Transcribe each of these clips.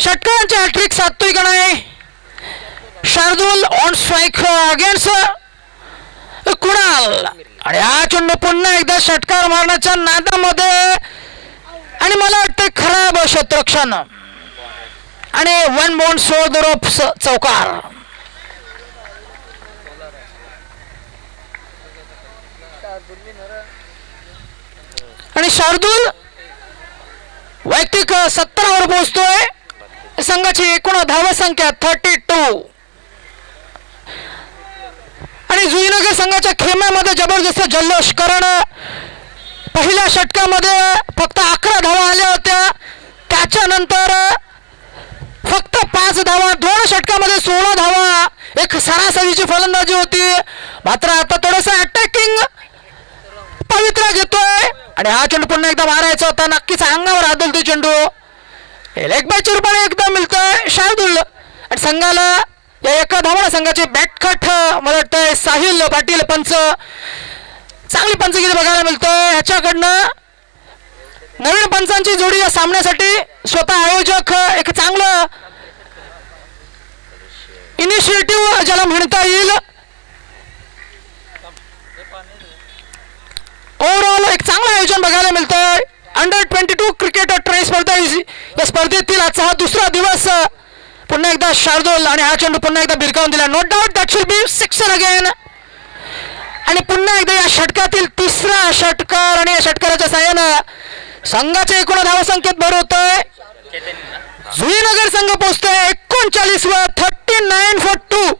षटकारांची hat trick साधतोय का नाही Shardul on strike against Kunal आणि हा चेंडू पुन्हा एकदा षटकार मारण्याच्या नादामध्ये आणि मला वाटतं खराब क्षेत्ररक्षण आणि वन बाउंड सोळ दुरोप चौकार आणि शार्दूल वैयक्तिक 17 वर पोहोचतोय संघाची एकूण धावा संख्या 32 आणि जुईनगर संघाच्या खेम्यामध्ये जबरदस्त जल्लोष कारण पहिल्या षटकामध्ये फक्त 11 धावा आल्या होत्या त्याच्यानंतर फक्त 5 धावा 2 षटकामध्ये 16 धावा एक सरासरीची फलंदाजी होती मात्र आता थोडंसं अटॅकिंग पवित्रा घेतोय आणि हा चेंडू पुन्हा एकदा मारायचा होता नक्कीच अंगावर आदलतोय चेंडू लेग बायच्या रूपाने एकदा मिळतोय शार्दूल आणि संघाला या एका धावाला संघाचे बॅटखट मला वाटतंय साहिल पाटील पंच चांगली पंचगिरी बघायला मिळतोय ह्याच्याकडनं नवीन पंचांची जोडी या सामन्यासाठी स्वतः आयोजक एक चांगलं इनिशिएटिव्ह ज्याला म्हणता येईल ओव्हरऑल एक चांगलं आयोजन बघायला मिळतंय अंडर 22 क्रिकेट ट्रेन स्पर्धा या स्पर्धेतील आजचा हा दुसरा दिवस पुन्हा एकदा शार्दूल आणि हा चेंडू पुन्हा एकदा भिरकावून दिला no doubt that should be 6 again आणि पुन्हा एकदा या षटकातील तिसरा षटकार आणि या षटकाराच्या साहाय्यानं संघाच्या एकूण धावसंख्येत भर होतोय जुईनगर संघ पोहोचतोय 39 वर 39 for 2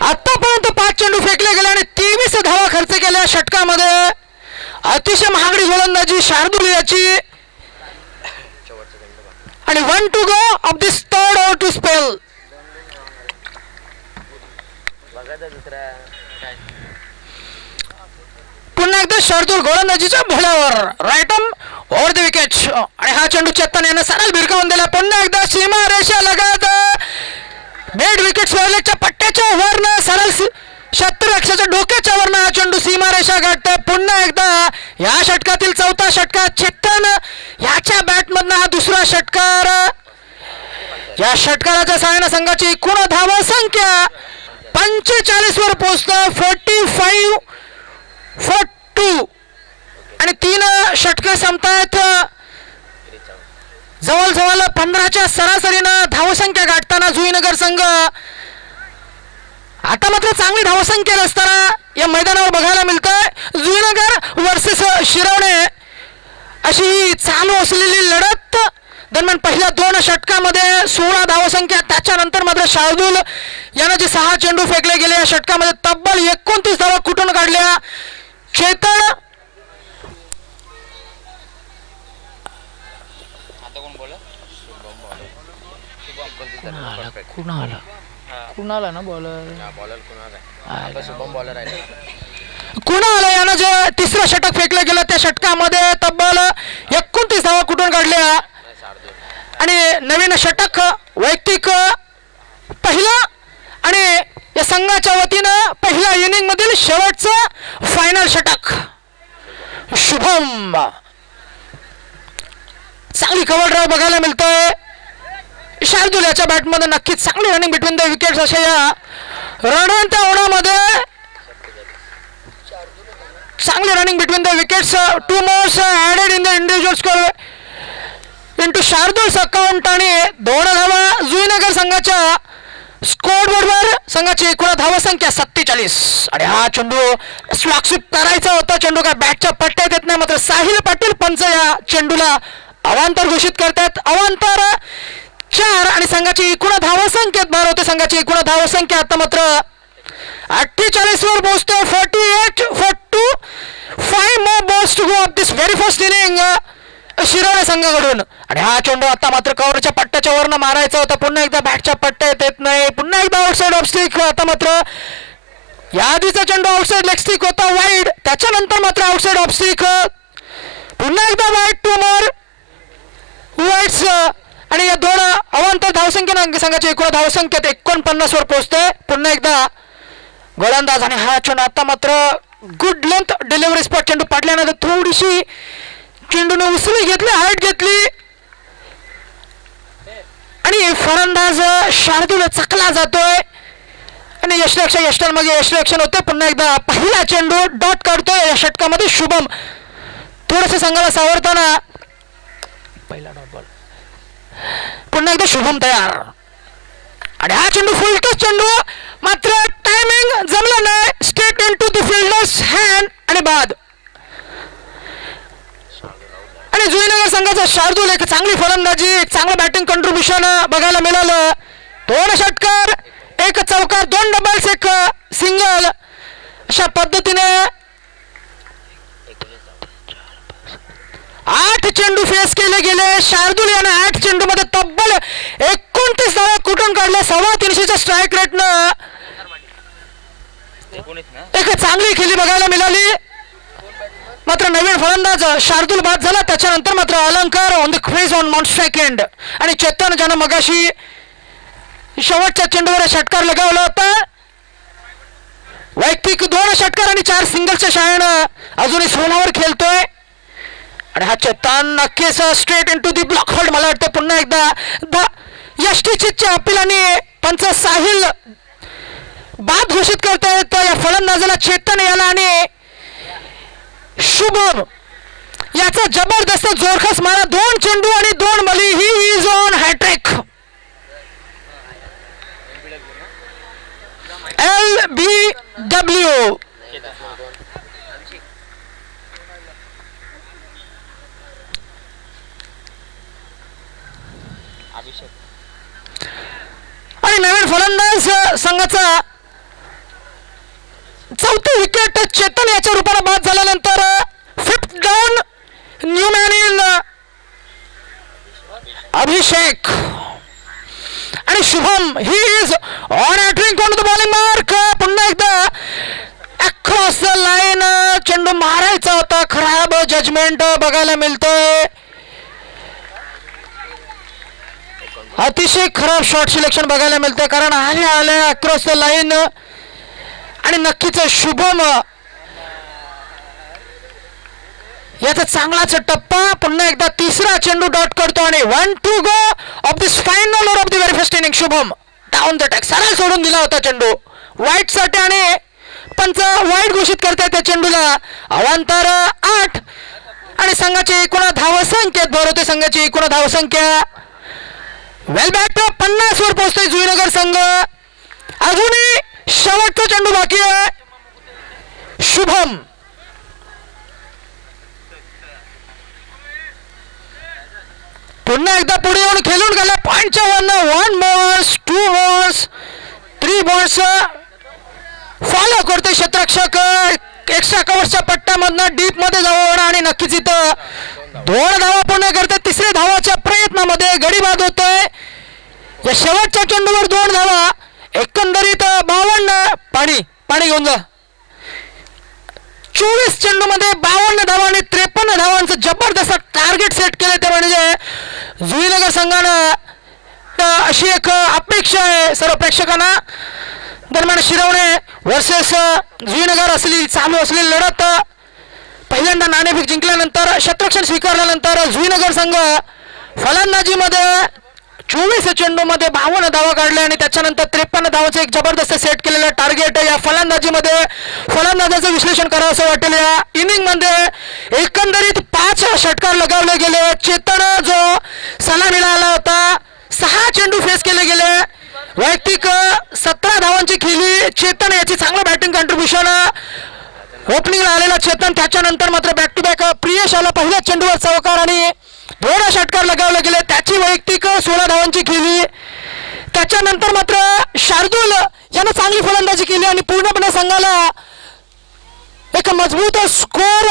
आतापर्यंत 5 चेंडू फेकले गेले आणि 23 धावा खर्च केल्या षटकामध्ये अतिशय महागडी गोलंदाजी शार्दूल याची आणि 1 to go of this third over to spell पुन्हा एकदा शार्दूल गोलंदाजीच्या भोल्यावर right arm over the wicket आणि हा चेंडू चेतन याने सरळ भिरकावून दिला पुन्हा एकदा सीमा रेषा लगत मिड विकेट स्वर्लेटच्या पट्ट्याच्या वरनं सरळ शत्रुरक्षाच्या डोक्याच्या वरनं हा चेंडू सीमा रेषा गाठतोय पुन्हा एकदा या षटकातील चौथा षटकार चेतन याच्या बॅटमधनं हा दुसरा षटकार या षटकाराच्या सहाय्याने संघाची एकूण धावा संख्या 45 वर पोहोचतोय 45 for 2 आणि 3 षटके संपतायत जवळजवळ 15च्या सरासरीनं धावसंख्या गाठताना जुईनगर संघ आता मात्र चांगली धावसंख्या असताना या मैदानावर बघायला मिळतंय जुईनगर वर्सेस शिरवणे अशी चालू असलेली लढत दरम्यान पहिल्या 2 षटकामध्ये 16 धावसंख्या त्याच्यानंतर मात्र शार्दूल यानं जे 6 चेंडू फेकले गेले या षटकामध्ये तब्बल 29 धावा कुठून काढल्या चेतन कुणाला ना कुणाला यानं जे तिसरं षटक फेकलं गेलं त्या षटकामध्ये तब्बल 29 धावा कुठून काढल्या आणि नवीन षटक वैयक्तिक पहिलं आणि या संघाच्या वतीनं पहिल्या इनिंग मधील शेवटचं फायनल षटक शुभम चांगली कव्हर ड्राइव्ह बघायला मिळतोय शार्दूल याच्या बॅटमध्ये नक्कीच चांगली रनिंग बिटवीन द विकेट्स अशा या रणवंत्या ओढामध्ये चांगली running between the wickets 2 more added in the individual score into Shardul's account आणि 2 धावा जुईनगर संघाच्या स्कोर बोर्डवर संघाची एकूण धावा संख्या 47 आणि हा चेंडू स्लॉक स्वीप करायचा होता चेंडू काय बॅटच्या पट्ट्यात येत नाही मात्र साहिल पाटील पंच या चेंडूला अवांतर घोषित करतात अवांतर 4 आणि संघाची एकूण धावा संख्येत भर होते संघाची एकूण धावा संख्या आता मात्र 48 वर पोहोचतो 48 for 2 5 more balls to go of this very first inning Shirvane संघाकडून आणि हा चेंडू आता मात्र कव्हरच्या पट्ट्याच्या वरनं मारायचा होता पुन्हा एकदा बॅटच्या पट्ट्यात येत नाही पुन्हा एकदा आउटसाइड ऑफ स्टिक आता मात्र या आधीचा चेंडू आउटसाइड लेग स्टिक होता वाईड त्याच्यानंतर मात्र आउटसाइड ऑफ स्टिक पुन्हा एकदा वाईड 2 more वाईड्स आणि या 2 अवांतर धावसंख्येने संघाची एकूण धावसंख्येत 49 वर पोहोचते पुन्हा एकदा गोलंदाज आणि हा चेंडू आता मात्र गुड लेंथ डिलिव्हरी स्पॉट. चेंडू पडल्यानंतर थोडीशी चेंडूने उसळी घेतली, हाईट घेतली आणि फलंदाज शार्दूल चकला जातोय आणि यष्टरमागे यशलक्षण होते. पुन्हा एकदा पहिला चेंडू डॉट काढतोय या षटकामध्ये शुभम. थोडंसं संघाला सावरताना पहिला डॉट बॉल. पुन्हा एकदा शुभम तयार आणि हा चेंडू फुल टच चेंडू, मात्र टायमिंग जमलं नाही. Straight into the fielder's hand आणि बाद. आणि जुईनगर संघाचा शार्दूल एक चांगली फलंदाजी, एक चांगलं बॅटिंग कंट्रीब्युशन बघायला मिळालं. 2 षटकार, 1 चौकार, 2 डबल्स, 1 सिंगल अशा पद्धतीने 8 चेंडू फेस केले गेले. शार्दूल याने 8 चेंडू मध्ये तब्बल 29 धावा कुठून काढल्या. 325च्या स्ट्राईक रेटनं एक चांगली खेळी बघायला मिळाली. मात्र नवीन फलंदाज शार्दूल बाद झाला. त्याच्यानंतर मात्र अलंकार on the crease on non strike end आणि चेतन ज्यानं मगाशी शेवटच्या चेंडूवर षटकार लगावला होता. वैयक्तिक 2 षटकार आणि 4 सिंगलच्या शाळेनं अजूनही 16वर खेळतोय आणि हा चेतन नक्कीच straight into the block hold. मला वाटतं पुन्हा एकदा यष्टीचितच्या अपिलाने पंच साहिल बाद घोषित करतायत या फलंदाजाला, चेतन याला आणि शुभम याचा जबरदस्त जोरखस मारा. 2 चेंडू आणि 2 बली. He is on hat trick. LBW आणि नवीन फलंदाज संघाचा 4थी विकेट चेतन याच्या रूपाने बाद झाल्यानंतर 5th down new man in Abhishek आणि Shubham he is on hat trick on the bowling mark. पुन्हा एकदा अक्रॉस द लाईन चेंडू मारायचा होता. खराब जजमेंट बघायला मिळतंय. अतिशय खराब शॉट सिलेक्शन बघायला मिळतंय कारण आले अक्रॉस द लाईन आणि नक्कीच शुभम याचा चांगलाच टप्पा. पुन्हा एकदा 3रा चेंडू डॉट करतो आणि 1 to go of this final over of the very first inning. Shubham down the track सरळ सोडून दिला होता चेंडू वाईट साठी आणि पंच वाईट घोषित करतायत त्या चेंडूला. अवांतर 8 आणि संघाची एकूण धावसंख्येत भर होते. संघाची एकूण धावसंख्या वेल बॅट 50 वर पोहोचतोय जुईनगर संघ. अजूनही शेवटचा चेंडू बाकी आहे. शुभम पुन्हा एकदा पुढे येऊन खेळून गेला. पॉईंटच्या वरनं 1 बॉल्स 2 बॉल्स 3 बॉल्स फॉलो करतोय क्षेत्ररक्षक. एक्स्ट्रा कव्हरच्या पट्ट्यामधनं डीप मध्ये जाऊन आणि नक्कीच इथं 2 धावा पूर्ण करते. 3ऱ्या धावाच्या प्रयत्नामध्ये गडी बाद होतोय. या शेवटच्या चेंडूवर 2 धावा. एकंदरीत 52 पाणी घेऊन जा. 24 चेंडू मध्ये 52 धावा आणि 53 धावांचं जबरदस्त टार्गेट सेट केले. ते म्हणजे जुईनगर संघानं अशी एक अपेक्षा आहे सर्व प्रेक्षकांना. दरम्यान शिरवणे वर्सेस जुईनगर असलेली चालू असलेली लढत. पहिल्यांदा नाणेफेक जिंकल्यानंतर क्षेत्ररक्षण स्वीकारल्यानंतर जुईनगर संघ फलंदाजीमध्ये 24 चेंडूमध्ये 52 धावा काढल्या आणि त्याच्यानंतर 53 धावांचं एक जबरदस्त सेट केलेलं टार्गेट. या फलंदाजीमध्ये फलंदाजाचं विश्लेषण करावं असं वाटेल. या इनिंगमध्ये एकंदरीत 5 षटकार लगावले गेले. चेतन जो सलामीला आला होता 6 चेंडू फेस केले गेले. वैयक्तिक 17 धावांची खेळी चेतन याची चांगलं बॅटिंग कंट्रीब्युशन. ओपनिंगला आलेला चेतन त्याच्यानंतर मात्र बॅक टू बॅक प्रियश आला. पहिल्या चेंडूवर चौकार आणि 2 षटकार लगावले गेले. त्याची वैयक्तिक 16 धावांची खेळी. त्याच्यानंतर मात्र शार्दूल यानं चांगली फलंदाजी केली आणि पूर्णपणे संघाला एक मजबूत स्कोर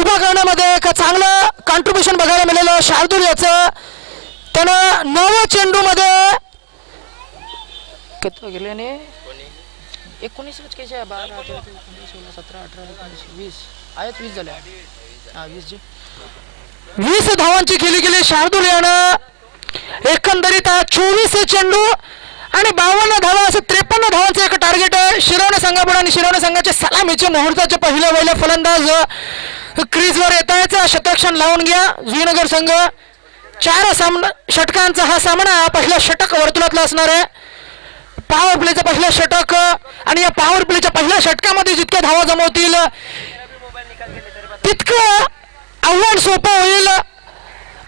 उभा करण्यामध्ये एक चांगलं कॉन्ट्रीब्युशन बघायला मिळालं शार्दूल याचं. त्यानं 9 चेंडू मध्ये किती गेले 19 कसे 12 13 16 17 18 19 20 आहेत 20 झाले. 20 धावांची खेळी गेली शार्दूल यानं. एकंदरीत 24 चेंडू आणि 52 धावा असं 53 धावांचं एक टार्गेट टार्गेट आहे शिरवणे संघापुढे आणि शिरवणे संघाचे सलामीचे मुहूर्ताचे पहिले फलंदाज क्रीजवर येत आहे. शतरक्षण लावून घ्या जुईनगर संघ. 4 षटकांचा हा सामना. पहिला षटक वर्तुळातला असणार आहे. पॉवर प्लेचं पहिलं षटक आणि या पॉवर प्लेच्या पहिल्या षटकामध्ये जितक्या धावा जमवतील तितकं आव्हान सोपं होईल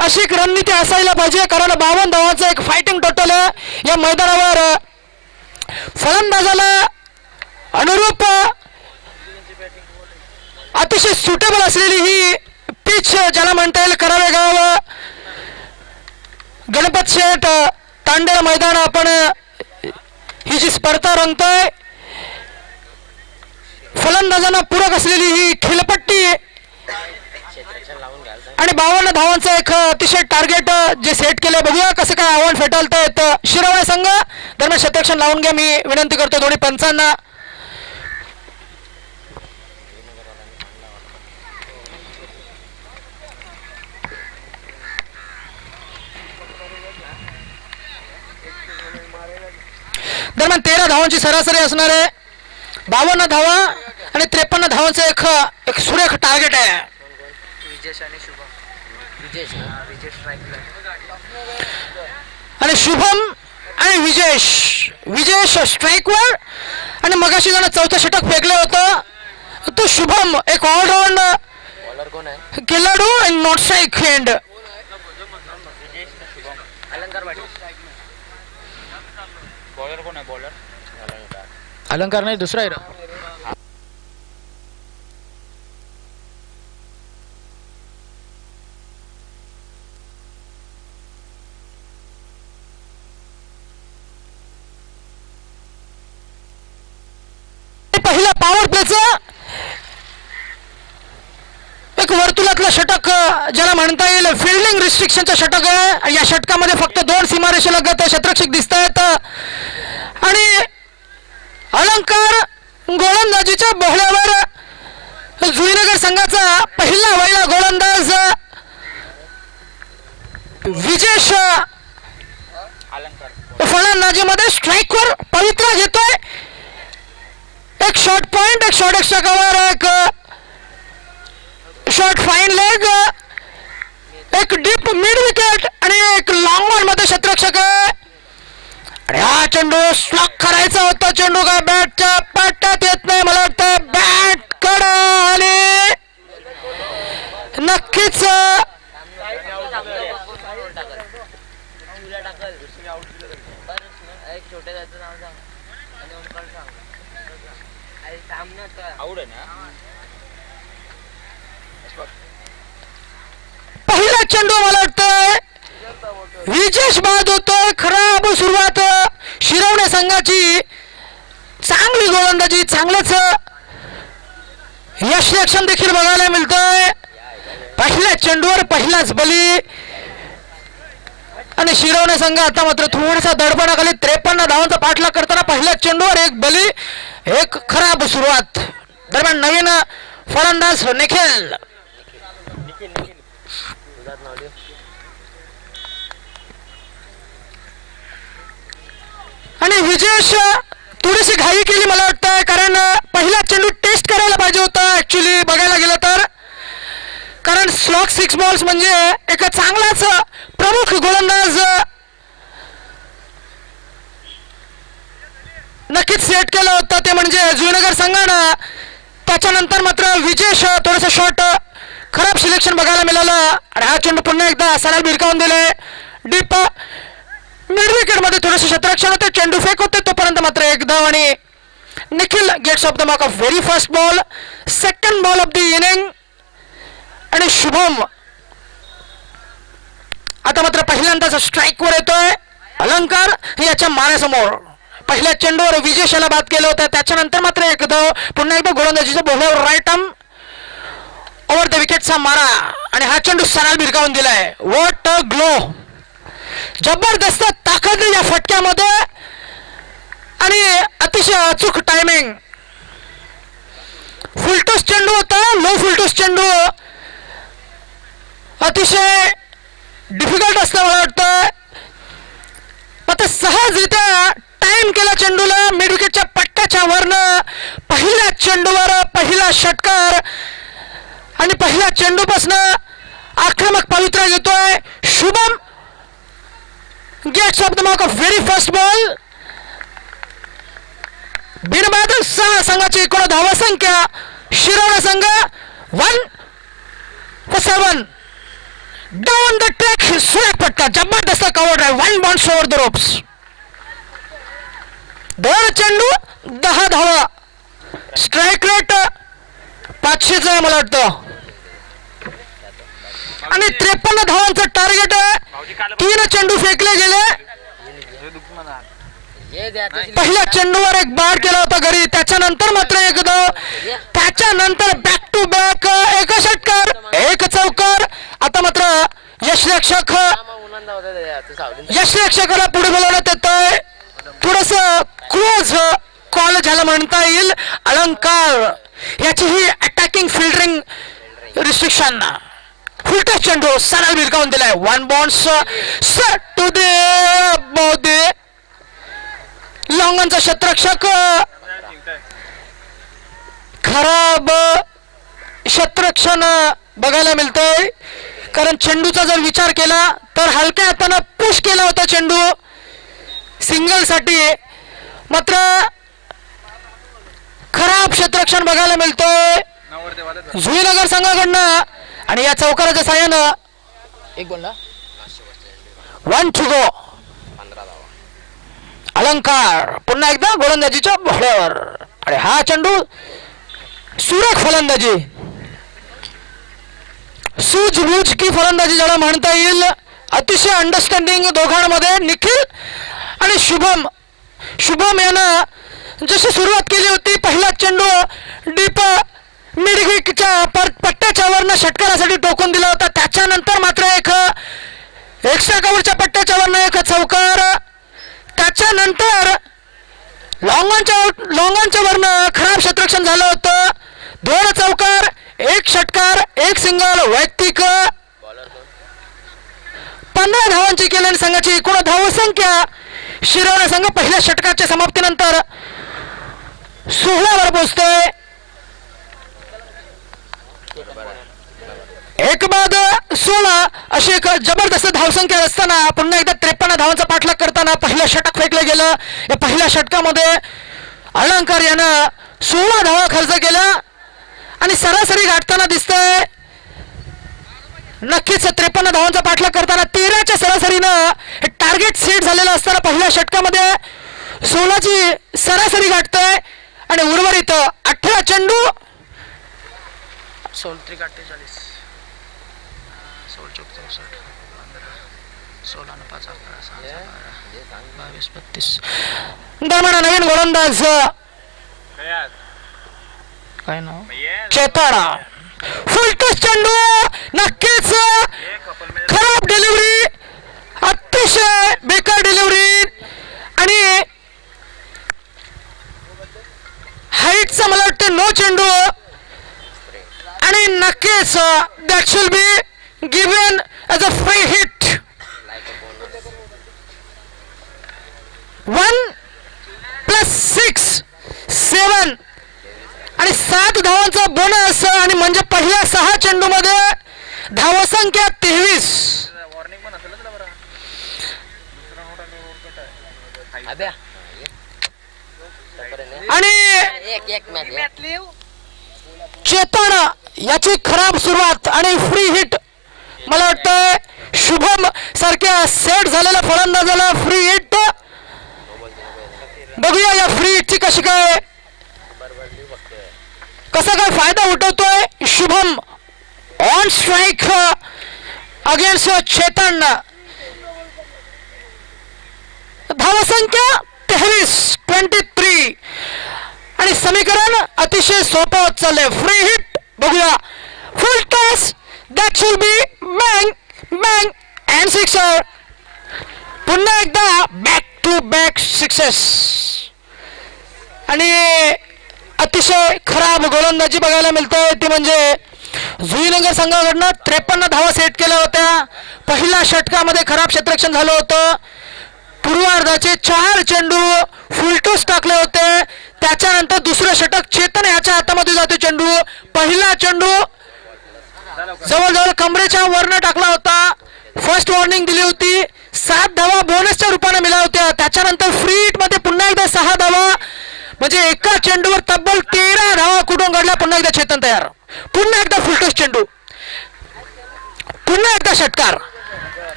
अशी एक रणनीती असायला पाहिजे. कारण 52 धावांचं एक फायटिंग टोटल आहे या मैदानावर. फलंदाजाला अनुरूप अतिशय सुटेबल असलेली ही पिच ज्याला म्हणता येईल करावेगाव गणपत शेठ तांडेल मैदान आपण ही जी स्पर्धा रंगतोय. फलंदाजांना पूरक असलेली ही खिलपट्टी आणि 52 धावांचं एक अतिशय टार्गेट जे सेट केले. बघूया कसं काय आव्हान फेटाळतायत शिरवणे संघ. दरम्यान शतरक्षण लावून घ्या मी विनंती करतो दोन्ही पंचांना. दरम्यान 13 धावांची सरासरी असणार आहे. 52 धावा आणि 53 धावांचं एक सुरेख टार्गेट आहे. आणि शुभम आणि विजेश स्ट्राईकवर. आणि मगाशी जण चौथं षटक फेकलं होतं तो शुभम एक ऑलराऊंड खेळाडू आणि नॉट स्ट्राईक हँड. अलंकार नाही दुसरा आहे. पहिला पॉवर प्लेचं एक वर्तुळातलं षटक ज्याला म्हणता येईल फिल्डिंग रिस्ट्रिक्शनचं षटक आहे. या षटकामध्ये फक्त 2 सीमारेषेलगत क्षेत्ररक्षक दिसत आहेत आणि अलंकार गोलंदाजीच्या बोहळ्यावर जुईनगर संघाचा पहिला वहिला गोलंदाज विजेश फलंदाजीमध्ये स्ट्राईकवर पवित्रा घेतोय. एक शॉर्ट पॉइंट एक शॉर्ट एक्स्ट्रा कव्हर एक शॉर्ट फाईन लेग एक डीप मिड विकेट आणि एक लॉंग ऑन मध्ये क्षेत्ररक्षक आहे. आणि हा चेंडू स्लॉक करायचा होता. चेंडू काय बॅटच्या पाट्यात येत नाही. मला वाटतं बॅट कडा आणि नक्कीच पहिला चेंडू मला वाटतंय विजेश बाद होतोय. खराब सुरुवात शिरवणे संघाची. चांगली गोलंदाजी चांगलंच यशरक्षण देखील बघायला मिळतंय. पहिल्या चेंडूवर पहिलाच बली आणि शिरवणे संघ आता मात्र थोडासा दडपणाखाली 53 धावांचा पाठलाग करताना पहिल्या चेंडूवर एक बली एक खराब सुरुवात. दरम्यान नवीन फलंदाज निखिल आणि विजेश थोडीशी घाई केली मला वाटतं. कारण पहिला चेंडू टेस्ट करायला पाहिजे होता ऍक्च्युली बघायला गेलं तर. कारण स्लॉक 6 बॉल्स म्हणजे एक चांगलाच प्रमुख गोलंदाज नक्कीच सेट केलं होतं ते म्हणजे जुईनगर संघानं. त्याच्यानंतर मात्र विजेश थोडंसं शॉट खराब सिलेक्शन बघायला मिळालं आणि हा चेंडू पुन्हा एकदा सराल भिरकावून दिले. डीप मिड विकेट मध्ये थोडंसं क्षेत्ररक्षण होते. चेंडू फेक होते तोपर्यंत मात्र एक धाव आणि Nikhil gets off the mark off very first ball. Second ball of the inning आणि शुभम आता मात्र पहिल्यांदाच स्ट्राईकवर येतोय. अलंकार याच्या माऱ्यासमोर पहिल्या चेंडूवर विजेश याला बाद केलं होतं. त्याच्यानंतर मात्र एक धाव पुन्हा एकदा गोलंदाजीच्या बोहल्यावर राईट आर्म ओव्हर द विकेटचा मारा आणि हा चेंडू सराल भिरकावून दिलाय. What a glow. जबरदस्त ताकद या फटक्यामध्ये आणि अतिशय अचूक टायमिंग. फुलटॉस चेंडू होता. लो फुलटॉस चेंडू अतिशय डिफिकल्ट असतं मला वाटतं. आता सहजरित्या टाइम केला चेंडूला मिड विकेटच्या पट्ट्याच्या पट्ट्याच्या वरनं पहिल्या चेंडूवर पहिला षटकार आणि पहिल्या चेंडूपासून आक्रमक पवित्रा घेतोय Shubham. Gets off the mark off very first ball. बिनबाद 6 संघाची एकूण धावसंख्या. शिरोडा संघ 1 for 7. डाऊन द ट्रॅक सुरेख पट्टा जबरदस्त cover drive 1 bounce over the ropes. 2 चेंडू 10 धावा. स्ट्राईक रेट 500 आहे मला वाटतं आणि 53 धावांचं टार्गेट आहे. 3 चेंडू फेकले गेले. पहिल्या चेंडूवर एक बाद केला होता घरी. त्याच्यानंतर मात्र एक धाव. त्याच्यानंतर बॅक टू बॅक एक षटकार एक चौकार. आता मात्र यशरक्षकाला पुढे बोलवण्यात येतंय. थोडस क्लोज कॉल झालं म्हणता येईल. अलंकार याची ही अटॅकिंग फिल्डिंग रिस्ट्रिक्शन. फुलटा चेंडू सरळ भिरकावून दिलाय. 1 बाउंस सेट टू दे लॉंगनचा क्षेत्ररक्षक. खराब क्षेत्ररक्षण बघायला मिळतंय कारण चेंडूचा जर विचार केला तर हलक्या हाताने पुश केला होता चेंडू सिंगल साठी. मात्र खराब क्षेत्ररक्षण बघायला मिळतोय जुईनगर संघाकडनं आणि या चौकाराच्या साह्यानं 1 to go. अलंकार पुन्हा एकदा गोलंदाजीच्या भोळ्यावर आणि हा चेंडू सुरेख फलंदाजी. सूझबूझ की फलंदाजी ज्याला म्हणता येईल. अतिशय अंडरस्टँडिंग दोघांमध्ये. निखिल आणि शुभम यानं जशी सुरुवात केली होती पहिला चेंडू डीप मिडविकच्या पट्ट्याच्या वरनं षटकारासाठी टोकून दिला होता. त्याच्यानंतर मात्र एक एक्स्ट्रा कव्हरच्या पट्ट्याच्या वरनं एक चौकार. त्याच्यानंतर लॉंगॉनच्या वरनं खराब क्षेत्ररक्षण झालं होतं. 2 चौकार 1 षटकार 1 सिंगल वैयक्तिक. 15 धावांची केल्याने संघाची एकूण धावसंख्या शिरोडा संघ पहिल्या षटकाच्या समाप्तीनंतर 16 वर पोहोचतोय. 1 बाद 16 अशी एक जबरदस्त धावसंख्या असताना पुन्हा एकदा 53 धावांचा पाठलाग करताना पहिलं षटक फेकलं गेलं. या पहिल्या षटकामध्ये अलंकार यानं 16 धावा खर्च केल्या आणि सरासरी गाठताना दिसतंय. नक्कीच 53 धावांचा पाठलाग करताना 13च्या सरासरीनं हे टार्गेट सेट झालेलं असताना पहिल्या षटकामध्ये 16ची सरासरी गाठतंय आणि उर्वरित 18 चेंडू 16 दरम्यान नवीन गोलंदाज काय नाव चेताडा. फुलटॉस चेंडू नक्कीच खराब डिलिव्हरी. अतिशय बेकार डिलिव्हरी आणि हाईटचा मला वाटतं नो चेंडू आणि नक्कीच that should be given as a free hit. 1 + 6 7 आणि 7 धावांचा बोनस आणि म्हणजे पहिल्या 6 चेंडू मध्ये धावसंख्या 23. आणि चेतन याची खराब सुरुवात आणि फ्री हिट. मला वाटतं शुभम सारख्या सेट झालेल्या फलंदाजाला फ्री हिट. बघूया या फ्री हिटची कशी काय कसा काय फायदा उठवतोय Shubham. On strike against Chetan. धावसंख्या 23 आणि समीकरण अतिशय सोपं होत चाललंय. फ्री हिट बघूया. फुल toss that should B bang bang and sixer. पुन्हा एकदा बॅक टू बॅक सिक्सेस आणि अतिशय खराब गोलंदाजी बघायला मिळते. ती म्हणजे जुईनगर संघाकडनं 53 धावा सेट केल्या होत्या. पहिल्या षटकामध्ये खराब क्षेत्ररक्षण झालं होतं. पूर्वार्धाचे 4 चेंडू फुलटॉस टाकले होते. त्याच्या धावांमध्ये जातो चेंडू. पहिला चेंडू जवळजवळ कमरेच्या वरनं टाकला होता. फर्स्ट वॉर्निंग दिली होती. 7 धावा बोनसच्या रूपाने मिळाल्या होत्या. त्याच्यानंतर फ्री हिट मध्ये पुन्हा एकदा 6 धावा, म्हणजे एका चेंडूवर तब्बल 13 धावा कुठून काढल्या. पुन्हा एकदा चेतन तयार, पुन्हा एकदा फुलटॉस चेंडू, पुन्हा एकदा षटकार.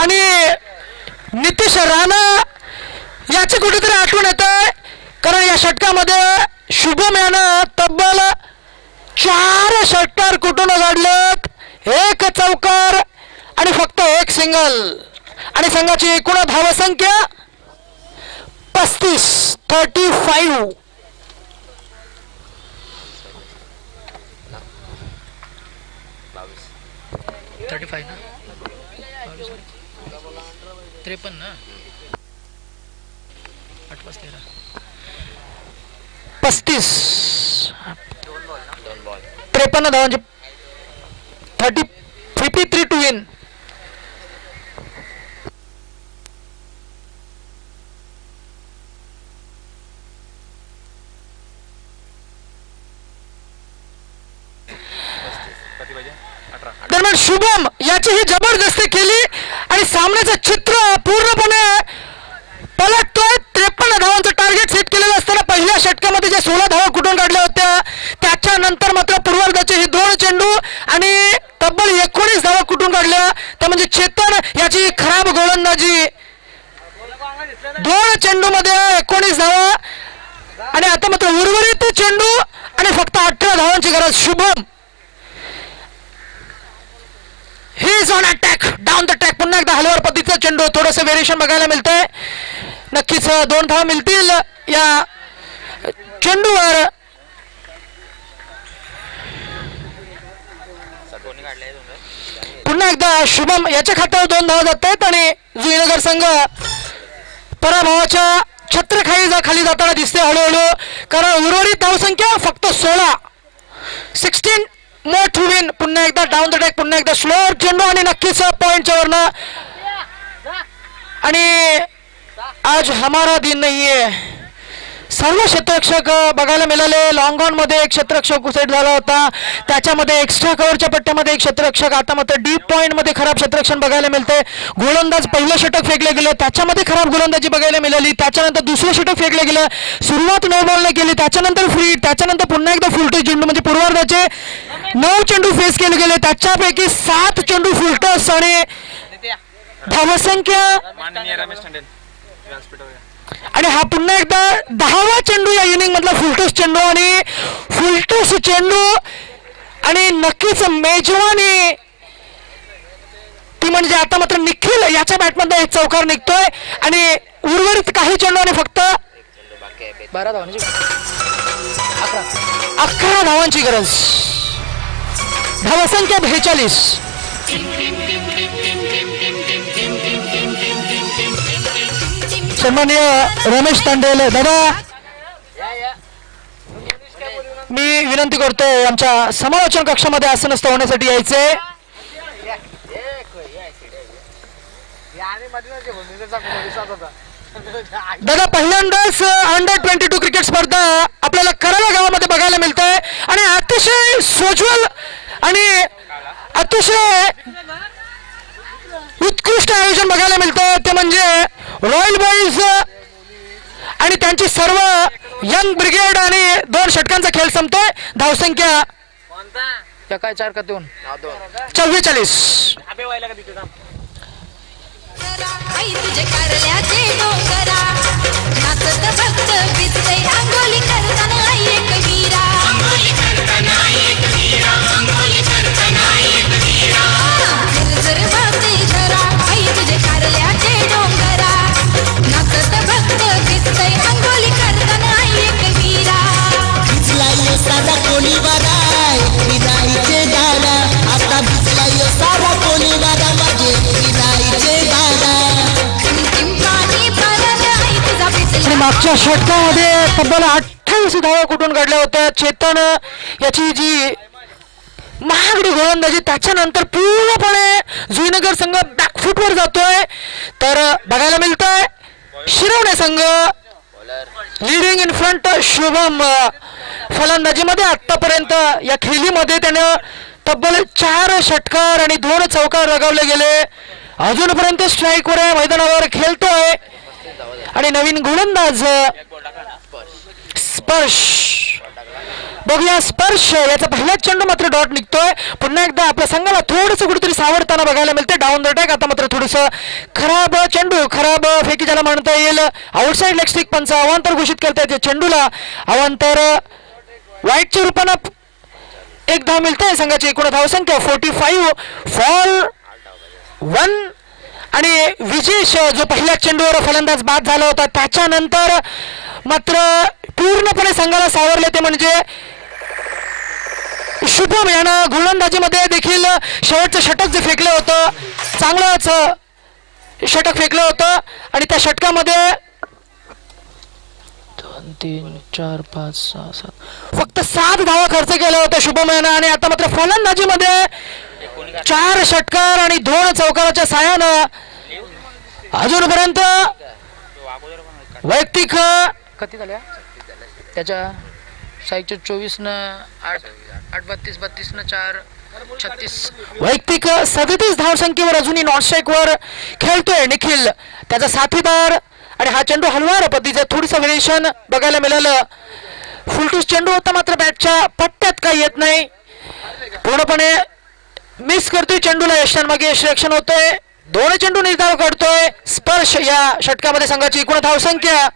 आणि नितीश राणा याची कुठेतरी आठवण येते, कारण या षटकामध्ये शुभम यानं तब्बल 4 षटकार कुठून काढलेत, 1 चौकार आणि फक्त 1 सिंगल. आणि संघाची एकूण धावसंख्या 35. ना 35 53 धावांची 53 टू विन. दरम्यान शुभम याची ही जबरदस्ती केली आणि सामन्याचं चित्र पूर्णपणे पलटतोय. 53 धावांचं टार्गेट सेट केलेलं असताना पहिल्या षटकामध्ये जे 16 धावा कुठून काढल्या होत्या, त्याच्यानंतर मात्र पूर्वार्धाचे हे 2 चेंडू आणि तब्बल 19 धावा कुठून काढल्या. त्या म्हणजे चेतन याची खराब गोलंदाजी. 2 चेंडू मध्ये 19 धावा आणि आता मात्र उर्वरित चेंडू आणि फक्त 18 धावांची गरज. Shubham he is on attack, down the track. पुन्हा एकदा हलवार पद्धतीचा चेंडू, थोडंसं व्हेरिएशन बघायला मिळतंय. नक्कीच 2 धावा मिळतील या चेंडूवर. पुन्हा एकदा शुभम याच्या खात्यावर 2 धावा जात आहेत आणि जुईनगर संघ पराभवाच्या छत्रखाली जाताना दिसते हळूहळू, कारण उर्वरित धावसंख्या फक्त 16 मोर टू विन. पुन्हा एकदा डाऊन द ट्रॅक, पुन्हा एकदा स्लोअर चेंडू आणि नक्कीच पॉइंटच्या वरनं. आणि आज हमारा दिन नाहीये. सर्व क्षेत्ररक्षक बघायला मिळाले. लॉंग ऑन मध्ये एक क्षेत्ररक्षक सेट झाला होता, त्याच्यामध्ये एक्स्ट्रा कव्हरच्या पट्ट्यामध्ये एक क्षेत्ररक्षक. आता मात्र डीप पॉइंट मध्ये खराब क्षेत्ररक्षण बघायला मिळते. गोलंदाज पहिलं षटक फेकले गेलं, त्याच्यामध्ये खराब गोलंदाजी बघायला मिळाली. त्याच्यानंतर दुसरं षटक फेकले गेलं, सुरुवात 9 बॉलने केली, त्याच्यानंतर फ्री, त्याच्यानंतर पुन्हा एकदा फुलटॉस चेंडू, म्हणजे पूर्वार्धाचे 9 चेंडू फेस केले गेले, त्याच्यापैकी 7 चेंडू फुलटॉस आणि धावसंख्या. आणि हा पुन्हा एकदा 10वा चेंडू या इनिंग मधला फुलटॉस चेंडू आणि फुलटॉस चेंडू आणि नक्कीच मेजवानी ती म्हणजे आता मात्र निखिल याच्या बॅटमधून 1 चौकार निघतोय आणि उर्वरित काही चेंडू आणि फक्त 11 धावांची गरज. धावसंख्या 42. सन्माननीय रमेश तांडेल दादा, मी विनंती करतो आमच्या समालोचन कक्षामध्ये आसनस्थ होण्यासाठी यायचे. दादा पहिल्यांदाच अंडर-22 क्रिकेट स्पर्धा आपल्याला कराला गावामध्ये बघायला मिळते आणि अतिशय सोज्वल आणि अतिशय उत्कृष्ट आयोजन बघायला मिळतं. ते म्हणजे रॉयल बॉईज आणि त्यांची सर्व यंग ब्रिगेड आणि 2 षटकांचा खेळ संपतोय. धावसंख्या काय 4 का 2 44. मागच्या षटकामध्ये तब्बल 28 धावा कुठून काढल्या होत्या. चेतन याची जी महागडी गोलंदाजी त्याच्यानंतर पूर्णपणे जुईनगर संघ बॅकफुटवर जातोय. तर बघायला मिळतंय शिरवणे संघ लीडिंग इन फ्रंट. शुभम फलंदाजीमध्ये आतापर्यंत या खेळीमध्ये त्यानं तब्बल 4 षटकार आणि 2 चौकार लगावले गेले. अजूनपर्यंत स्ट्राईकवर मैदानावर खेळतोय आणि नवीन गोलंदाज स्पर्श. बघूया स्पर्श याचा पहिलाच चेंडू मात्र डॉट निघतोय. पुन्हा एकदा आपल्या संघाला थोडंसं कुठेतरी सावरताना बघायला मिळते. डाऊन द अटॅक आता मात्र थोडंसं खराब चेंडू, खराब फेकी ज्याला म्हणता येईल. आउटसाईड लेग स्टिक पंच अवांतर घोषित करता येते चेंडूला. अवांतर वाईटच्या रूपानं 1 धाव मिळते. संघाची एकूण धावसंख्या 45 फॉल 1. आणि विशेष जो पहिल्या चेंडूवर फलंदाज बाद झाला होता त्याच्यानंतर मात्र पूर्णपणे संघाला सावरले ते म्हणजे शुभम यानं गोलंदाजीमध्ये देखील शेवटचं षटक जे फेकलं होतं, चांगलंच षटक फेकलं होतं आणि त्या षटकामध्ये 2 3 4 5 6 7 फक्त 7 धावा खर्च केला होता शुभम यानं. आणि आता मात्र फलंदाजीमध्ये 4 षटकार आणि 2 चौकाराच्या साहाय्यानं अजूनपर्यंत वैयक्तिक किती झाल्या त्याच्या साईच्या 24 न 8 32 32 न 4 36 वैयक्तिक 37 धावसंख्येवर अजूनही नॉन स्ट्राईकवर खेळतोय निखिल, त्याचा साथीदार. आणि हा चेंडू हलवार पद्धतीचं थोडंसं व्हेरिएशन बघायला मिळालं. फुलटूस चेंडू होता मात्र बॅटच्या पट्ट्यात काही येत नाही. पूर्णपणे मिस करतोय चेंडूला. यशांमागे यशरक्षण होतोय. 2 चेंडू निर्धाव काढतोय स्पर्श. या षटकामध्ये संघाची एकूण धावसंख्या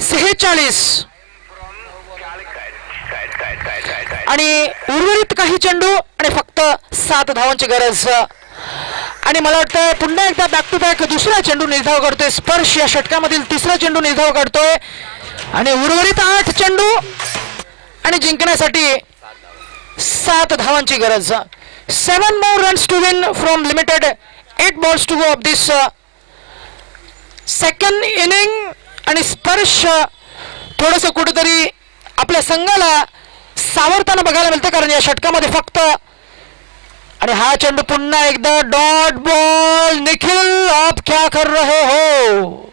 46 आणि उर्वरित काही चेंडू आणि फक्त 7 धावांची गरज. आणि मला वाटतं पुन्हा एकदा बॅक टू बॅक दुसरा चेंडू निर्धाव करतोय स्पर्श. या षटकामधील 3रा चेंडू निर्धाव काढतोय आणि उर्वरित 8 चेंडू आणि जिंकण्यासाठी 7 धावांची गरज. 7 more runs to win from limited 8 balls to go of this second inning. आणि स्पर्श थोडंसं कुठेतरी आपल्या संघाला सावरताना बघायला मिळतं कारण या षटकामध्ये फक्त. आणि हा चेंडू पुन्हा एकदा डॉट बॉल. निखिल आप क्या कर रहे हो.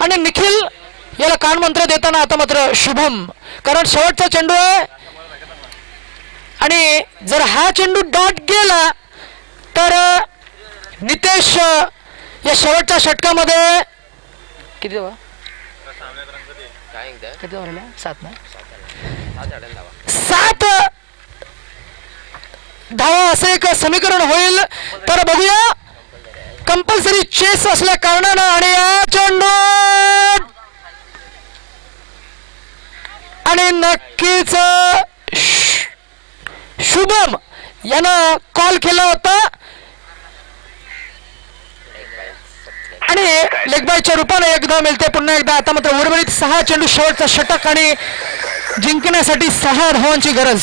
आणि निखिल याला कानमंत्र देताना आता मात्र शुभम, कारण शेवटचा चेंडू आहे आणि जर हा चेंडू डॉट गेला तर नितेश या शेवटच्या षटकामध्ये किती धावा 7 धावा असं एक समीकरण होईल. तर बघूया कंपल्सरी चेस असल्या कारणानं आणि या चेंडू आणि नक्कीच शुभम यानं कॉल केला होता आणि लेगबायच्या रूपाने 1 धाव मिळते पुन्हा एकदा. आता मात्र उर्वरित 6 चेंडू, शेवटचा षटक आणि जिंकण्यासाठी 6 धावांची गरज.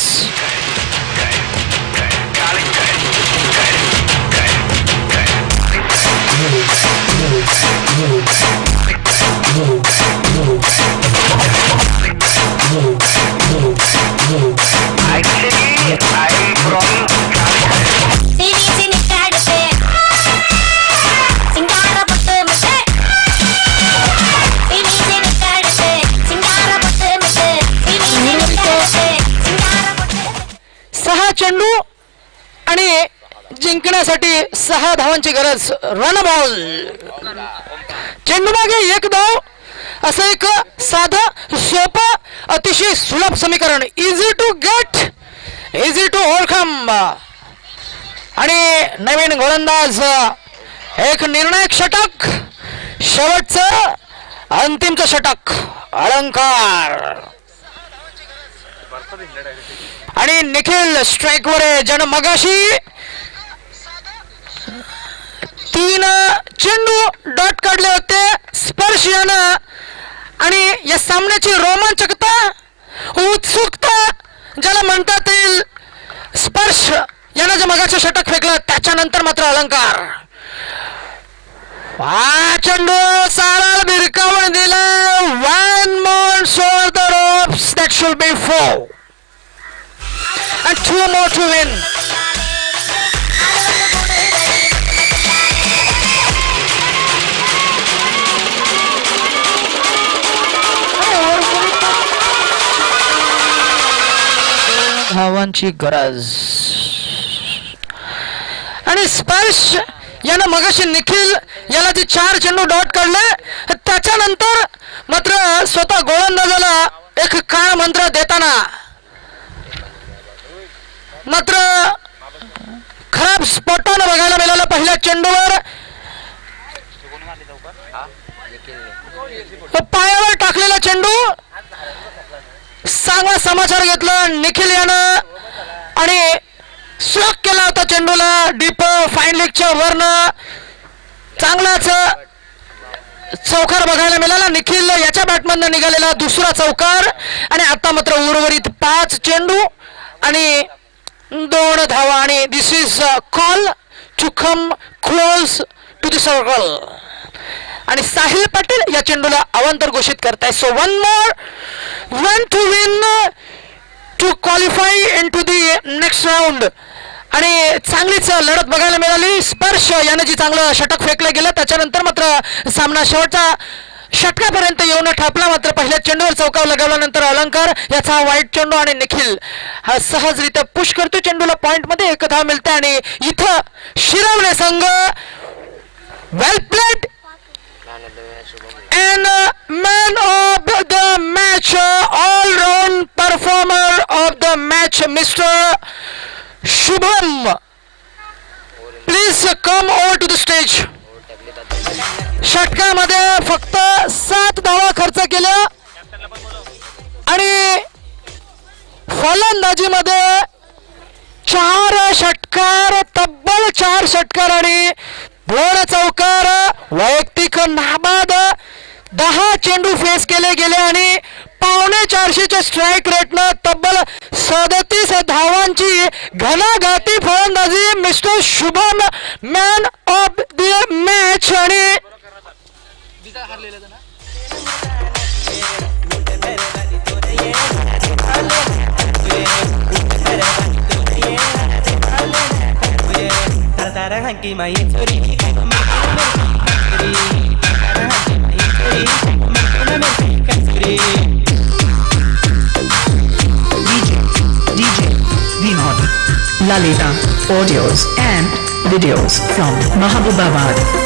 चेंडू आणि जिंकण्यासाठी 6 धावांची गरज. Run ball. चेंडू मागे 1 धाव असं एक साधं सोपं अतिशय सुलभ समीकरण. Easy to get, easy to overcome. आणि नवीन गोलंदाज एक निर्णायक षटक, शेवटचं अंतिमचं षटक अलंकार. आणि निखिल स्ट्राईकवर आहे. ज्यानं मगाशी 3 चेंडू डॉट काढले होते स्पर्श यानं. आणि या सामन्याची रोमांचकता, उत्सुकता ज्याला म्हणतात येईल, स्पर्श यानं जे मगाचं षटक फेकलं त्याच्यानंतर मात्र अलंकार. हा चेंडू साराला भिरकावून दिला. 1 more for the ropes. That should be 4 and 2 more to win. धावांची गरज. आणि स्पर्श यानं मगाशी निखिल याला जे 4 चेंडू डॉट काढले त्याच्यानंतर मात्र स्वतः गोलंदाजाला एक काळ मंत्र देताना मात्र खराब स्पॉटानं बघायला मिळालं. पहिल्या चेंडूवर पायावर टाकलेला चेंडू. चांगला समाचार घेतला निखिल यानं आणि स्ट्रोक केला होता चेंडूला डीप फाईन लेगच्या वरनं. चांगलाच चौकार बघायला मिळाला. निखिल याच्या बॅटमधनं निघालेला दुसरा चौकार. आणि आता मात्र उर्वरित 5 चेंडू आणि 2 धावा. आणि this is call to come close to the circle. आणि साहिल पाटील या चेंडूला अवांतर घोषित करताय. So 1 more run to win to qualify into the next round. आणि चांगलीच लढत बघायला मिळाली. स्पर्श याने जी चांगलं षटक फेकलं गेलं त्याच्यानंतर मात्र सामना शेवटचा षटकापर्यंत येऊन ठेपला. मात्र पहिल्या चेंडूवर चौकार लगावल्यानंतर अलंकार याचा वाईट चेंडू आणि निखिल हा सहजरित्या पुश करतो. चेंडूला पॉइंट मध्ये 1 धाव मिळते. आणि इथं शिरवणे संघ वेल played and man of the match, all-round performer of the match, Mr. Shubham. Please come over to the stage. षटकामध्ये फक्त 7 धावा खर्च केल्या आणि फलंदाजीमध्ये 4 षटकार, तब्बल 4 षटकार आणि 2 चौकार. वैयक्तिक नाबाद 10 चेंडू फेस केले गेले आणि 450च्या स्ट्राईक रेटनं तब्बल 37 धावांची घणाघाती फलंदाजी mister Shubham man of the match. आणि DJ Vinod Lalita audios and videos from Mahabubabad.